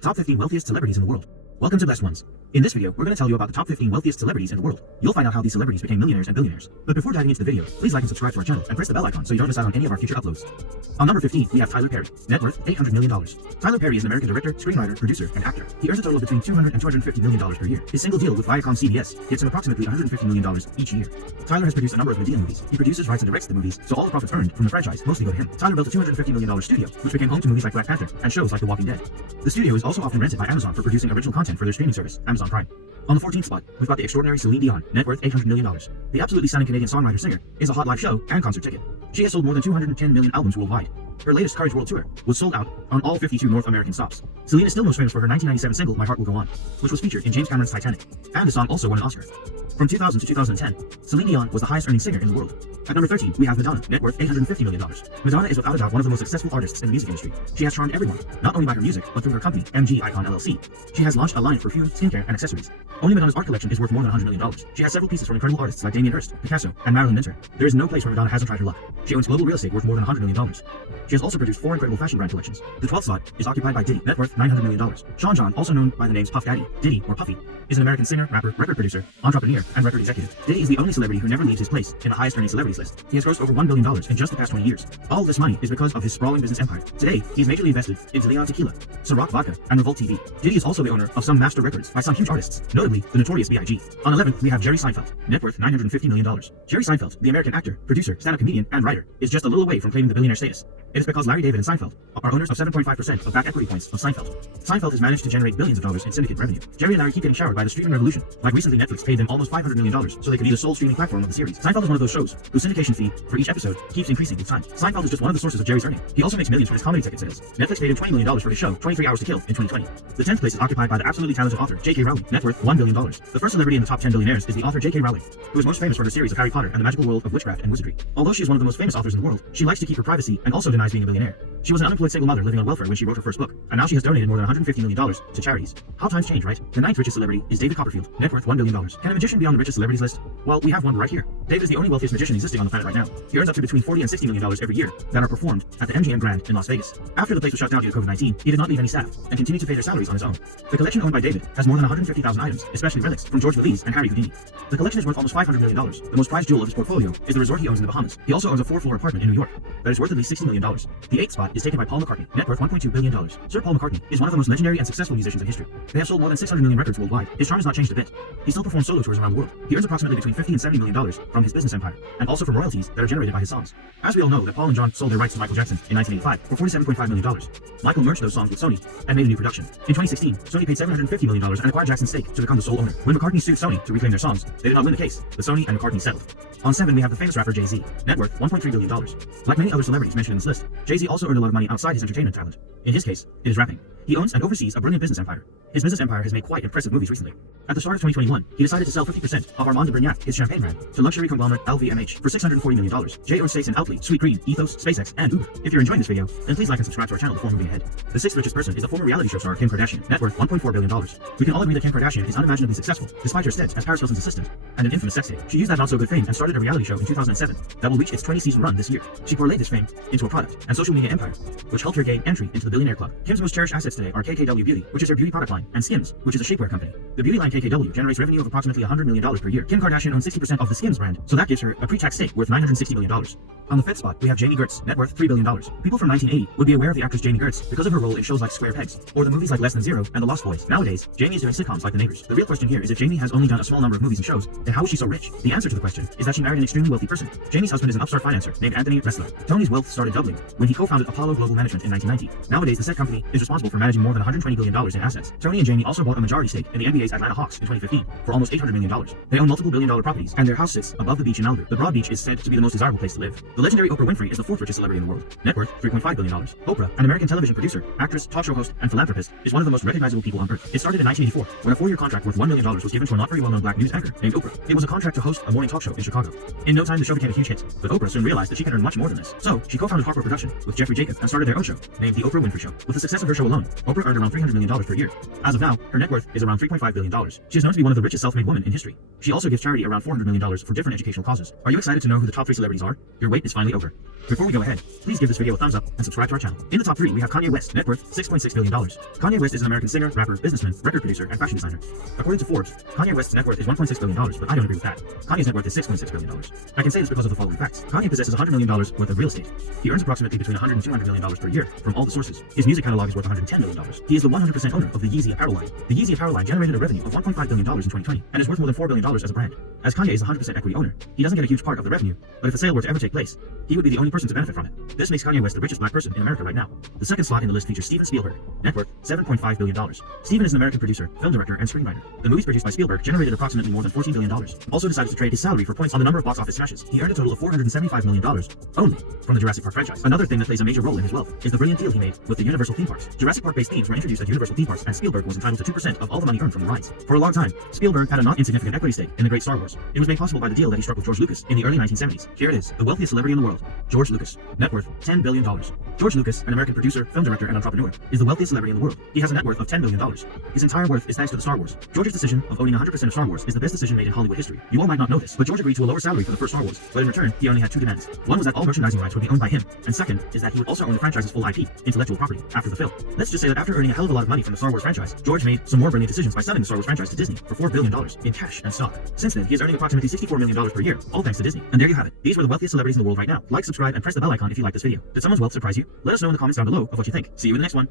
Top 15 wealthiest celebrities in the world. Welcome to Blessed Ones. In this video, we're going to tell you about the top 15 wealthiest celebrities in the world. You'll find out how these celebrities became millionaires and billionaires. But before diving into the video, please like and subscribe to our channel and press the bell icon so you don't miss out on any of our future uploads. On number 15, we have Tyler Perry. Net worth $800 million. Tyler Perry is an American director, screenwriter, producer, and actor. He earns a total of between $200 and $250 million per year. His single deal with Viacom CBS gets him approximately $150 million each year. Tyler has produced a number of Madea movies. He produces, writes, and directs the movies, so all the profits earned from the franchise mostly go to him. Tyler built a $250 million studio, which became home to movies like Black Panther and shows like The Walking Dead. The studio is also often rented by Amazon for producing original content for their streaming service, Amazon Prime. On the 14th spot, we've got the extraordinary Celine Dion, net worth $800 million. The absolutely stunning Canadian songwriter-singer is a hot live show and concert ticket. She has sold more than 210 million albums worldwide. Her latest Courage World Tour was sold out on all 52 North American stops. Celine is still most famous for her 1997 single, My Heart Will Go On, which was featured in James Cameron's Titanic, and the song also won an Oscar. From 2000 to 2010, Celine Dion was the highest earning singer in the world. At number 13, we have Madonna, net worth $850 million. Madonna is without a doubt one of the most successful artists in the music industry. She has charmed everyone, not only by her music, but through her company, MG Icon LLC. She has launched a line of perfume, skincare, and accessories. Only Madonna's art collection is worth more than $100 million. She has several pieces from incredible artists like Damien Hirst, Picasso, and Marilyn Minter. There is no place where Madonna hasn't tried her luck. She owns global real estate worth more than $100 million. She has also produced 4 incredible fashion brand collections. The 12th slot is occupied by Diddy, net worth $900 million. Sean John, also known by the names Puff Daddy, Diddy, or Puffy, is an American singer, rapper, record producer, entrepreneur, and record executive. Diddy is the only celebrity who never leaves his place in the highest earning celebrities list. He has grossed over $1 billion in just the past 20 years. All this money is because of his sprawling business empire. Today, he is majorly invested into Leon Tequila, Ciroc Vodka, and Revolt TV. Diddy is also the owner of some master records by some huge artists, notably the notorious B.I.G. On 11th, we have Jerry Seinfeld, net worth $950 million. Jerry Seinfeld, the American actor, producer, stand-up comedian, and writer, is just a little away from claiming the billionaire status. It is because Larry David and Seinfeld are owners of 7.5% of back equity points of Seinfeld. Seinfeld has managed to generate billions of dollars in syndicate revenue. Jerry and Larry keep getting showered by the streaming revolution. Like recently, Netflix paid them almost $500 million so they could be the sole streaming platform of the series. Seinfeld is one of those shows whose syndication fee for each episode keeps increasing with time. Seinfeld is just one of the sources of Jerry's earning. He also makes millions from his comedy ticket sales. Netflix paid him $20 million for his show, 23 Hours to Kill, in 2020. The 10th place is occupied by the absolutely talented author, J.K. Rowling, net worth $1 billion. The first celebrity in the top 10 billionaires is the author J.K. Rowling, who is most famous for her series of Harry Potter and the magical world of witchcraft and wizardry. Although she is one of the most famous authors in the world, she likes to keep her privacy and also denies being a billionaire. She was an unemployed single mother living on welfare when she wrote her first book, and now she has donated more than $150 million to charities. How times change, right? The 9th richest celebrity is David Copperfield, net worth $1 billion. Can a magician be on the richest celebrities list? Well, we have one right here. David is the only wealthiest magician existing on the planet right now. He earns up to between $40 and $60 million every year that are performed at the MGM Grand in Las Vegas. After the place was shut down due to COVID-19, he did not leave any staff and continued to pay their salaries on his own. The collection owned by David has more than 150,000 items, especially relics from George Belize and Harry Houdini. The collection is worth almost $500 million. The most prized jewel of his portfolio is the resort he owns in the Bahamas. He also owns a 4-floor apartment in New York that is worth at least $60 million. The 8th spot is taken by Paul McCartney, net worth $1.2 billion. Sir Paul McCartney is one of the most legendary and successful musicians in history. They have sold more than 600 million records worldwide. His charm has not changed a bit. He still performs solo tours around the world. He earns approximately between $50 and $70 million from his business empire, and also from royalties that are generated by his songs. As we all know, that Paul and John sold their rights to Michael Jackson in 1985 for $47.5 million. Michael merged those songs with Sony and made a new production. In 2016, Sony paid $750 million and acquired Jackson's stake to become the sole owner. When McCartney sued Sony to reclaim their songs, they did not win the case, but Sony and McCartney settled. On 7, we have the famous rapper Jay-Z, net worth $1.3 billion. Like many other celebrities mentioned in this list, Jay-Z also earned a lot of money outside his entertainment talent. In his case, it is rapping. He owns and oversees a brilliant business empire. His business empire has made quite impressive movies recently. At the start of 2021, he decided to sell 50% of Armand de Brignac, his champagne brand, to luxury conglomerate LVMH for $640 million. Jay owns stakes in Outly, Sweet Green, Ethos, SpaceX, and Uber. If you're enjoying this video, then please like and subscribe to our channel before moving ahead. The 6th richest person is the former reality show star Kim Kardashian, net worth $1.4 billion. We can all agree that Kim Kardashian is unimaginably successful, despite her stints as Paris Hilton's assistant and an infamous sex tape. She used that not-so-good fame and started a reality show in 2007 that will reach its 20-season run this year. She parlayed this fame into a product and social media empire, which helped her gain entry into the billionaire club. Kim's most cherished assets today are KKW Beauty, which is her beauty product line, and Skims, which is a shapewear company. The beauty line KKW generates revenue of approximately $100 million per year. Kim Kardashian owns 60% of the Skims brand, so that gives her a pre-tax stake worth $960 million. On the 5th spot, we have Jamie Gertz, net worth $3 billion. People from 1980 would be aware of the actress Jamie Gertz because of her role in shows like Square Pegs, or the movies like Less Than Zero and The Lost Boys. Nowadays, Jamie is doing sitcoms like The Neighbors. The real question here is if Jamie has only done a small number of movies and shows, then how is she so rich? The answer to the question is that she married an extremely wealthy person. Jamie's husband is an upstart financer named Anthony Ressler. Tony's wealth started doubling when he co-founded Apollo Global Management in 1990. Nowadays, the said company is responsible for managing more than $120 billion in assets. Tony and Jamie also bought a majority stake in the NBA's Atlanta Hawks in 2015 for almost $800 million. They own multiple billion-dollar properties, and their house sits above the beach in Malibu. The Broad Beach is said to be the most desirable place to live. The legendary Oprah Winfrey is the 4th richest celebrity in the world, net worth $3.5 billion. Oprah, an American television producer, actress, talk show host, and philanthropist, is one of the most recognizable people on earth. It started in 1984 when a 4-year contract worth $1 million was given to a not very well-known black news anchor named Oprah. It was a contract to host a morning talk show in Chicago. In no time, the show became a huge hit, but Oprah soon realized that she could earn much more than this. So, she co-founded Harpo Production with Jeffrey Jacobs and started their own show, named The Oprah Winfrey Show. With the success of her show alone, Oprah earned around $300 million per year. As of now, her net worth is around $3.5 billion. She is known to be one of the richest self-made women in history. She also gives charity around $400 million for different educational causes. Are you excited to know who the top 3 celebrities are? Your wait is finally over. Before we go ahead, please give this video a thumbs up and subscribe to our channel. In the top 3, we have Kanye West, net worth $6.6 billion. Kanye West is an American singer, rapper, businessman, record producer, and fashion designer. According to Forbes, Kanye West's net worth is $1.6 billion, but I don't agree with that. Kanye's net worth is $6.6 billion. I can say this because of the following facts. Kanye possesses $100 million worth of real estate. He earns approximately between $100 and $200 million per year from all the sources. His music catalog is worth $110 million. He is the 100% owner of the Yeezy apparel line. The Yeezy apparel line generated a revenue of $1.5 billion in 2020 and is worth more than $4 billion as a brand. As Kanye is 100% equity owner, he doesn't get a huge part of the revenue, but if a sale were to ever take place, he would be the only person to benefit from it. This makes Kanye West the richest black person in America right now. The second slot in the list features Steven Spielberg, net worth $7.5 billion. Steven is an American producer, film director, and screenwriter. The movies produced by Spielberg generated approximately more than $14 billion. Also decided to trade his salary for points on the number of box office smashes. He earned a total of $475 million only from the Jurassic Park franchise. Another thing that plays a major role in his wealth is the brilliant deal he made with the Universal theme parks. Jurassic Park-based themes were introduced at Universal theme parks, and Spielberg was entitled to 2% of all the money earned from the rides. For a long time, Spielberg had a not insignificant equity stake in the great Star Wars. It was made possible by the deal that he struck with George Lucas in the early 1970s. Here it is, the wealthiest celebrity in the world, George Lucas, net worth $10 billion. George Lucas, an American producer, film director, and entrepreneur, is the wealthiest celebrity in the world. He has a net worth of $10 billion. His entire worth is thanks to the Star Wars. George's decision of owning 100% of Star Wars is the best decision made in Hollywood history. You all might not know this, but George agreed to a lower salary for the first Star Wars, but in return, he only had 2 demands. One was that all merchandising rights would be owned by him, and second is that he would also own the franchise's full IP, intellectual property, after the film. Let's just say that after earning a hell of a lot of money from the Star Wars franchise, George made some more brilliant decisions by selling the Star Wars franchise to Disney for $4 billion in cash and stock. Since then, he is earning approximately $64 million per year, all thanks to Disney. And there you have it. These were the wealthiest celebrities in the world right now. Like, subscribe, and press the bell icon if you like this video. Did someone's wealth surprise you? Let us know in the comments down below of what you think. See you in the next one.